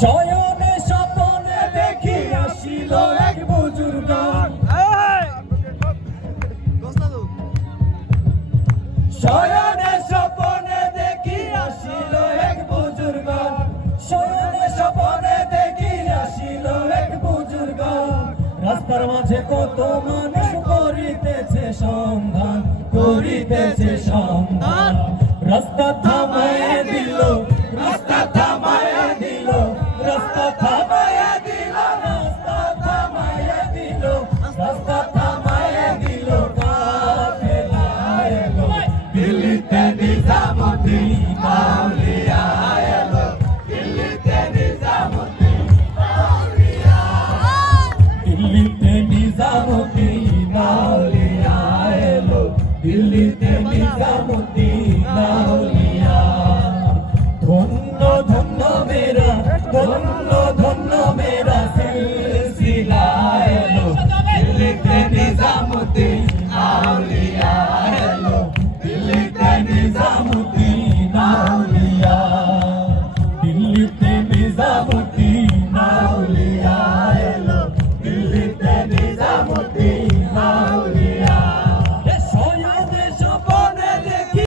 শয়নে স্বপনে দেখি আসিল এক বুজুর্গ, শয়নে স্বপনে দেখি আসিল এক বুজুর্গ, শয়নে স্বপনে দেখি আসিল এক বুজুর্গ। রাস্তার মাঝে কত মানুষ করিতেছে সন্ধান, করিতেছে সন্ধান। রাস্তা থামায়ে দিল, রাস্তা থামায়ে দিল, রাস্তা থামায়ে দিল, রাস্তা থামায়ে দিল, রাস্তা থামায়ে দিল। কাফেলা এলো দিল্লিতে নিজামুদ্দিন আউলিয়া এলো, দিল্লিতে নিজামুদ্দিন আউলিয়া, দিল্লিতে নিজামুদ্দিন আউলিয়া এলো, দিল্লিতে নিজামুদ্দিন আউলিয়া। ধন্য ধন্য মেরা, ধন্য ধন্য মেরা সিলসিলা এলো, দিল্লিতে নিজামুদ্দিন আউলিয়া এলো, দিল্লিতে নিজামুদ্দিন